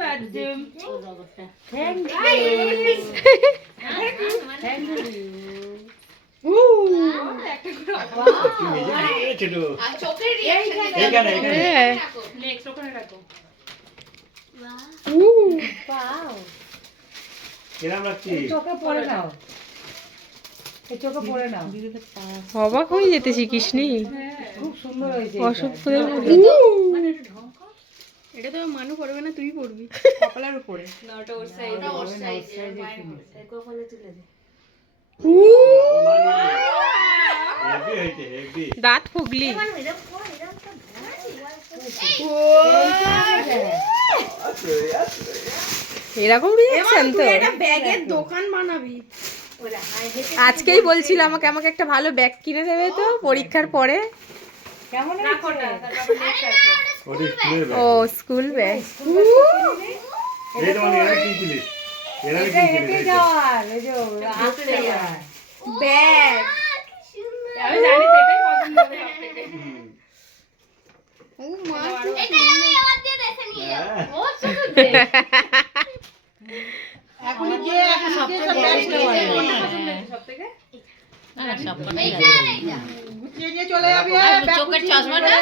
Birthday. Thank you. একটা করে ছোট আর চোখের রিঅ্যাকশন এখানে নেক্সট ওখানে রাখো। ওয়াও, কিরাম লাগছে? চোখে পড়ে নাও, এই চোখে পড়ে নাও। অবাক হয়ে যেতে শিখিস নি খুব সুন্দর হয়েছে অশোক এটা। ফুলের মতো। এটা তো মানু করবে না, তুই করবি কপালের উপরে। না ওটা ওর সাইড। ওটা ওর সাইড কপালে তুলে দে। হেভি হয়েছে হেভি। দাঁত ফুগলি। এরকম রিঅ্যাকশন তো এটা ব্যাগের দোকান বানাবি। আজকেই বলছিল আমাকে আমাকে একটা ভালো ব্যাগ কিনে দেবে তো পরীক্ষার পরে। কেমন রাখোটা, হয়েছে? তারপর নেক্সট আছে। ওটা স্কুলের ও ব্যাগ। School bag. এই তো মানে এরা কিনছিলিস? এরা এটা হেঁটে কিনছিলিস? যাওয়ার, এই যে আসতে যাওয়ার। ব্যাগ। আমি জানি তো এটাই পছন্দ হবে সবথেকে। এটা আমি আবার দিয়ে দেখে নিয়ে যাবো ও শুধু এখনই যে সবথেকে কোনটা পছন্দ হয়েছে সবথেকে? এইটা আর এইটা গুছিয়ে নিয়ে চলে যাবি। চোখের চশমাটা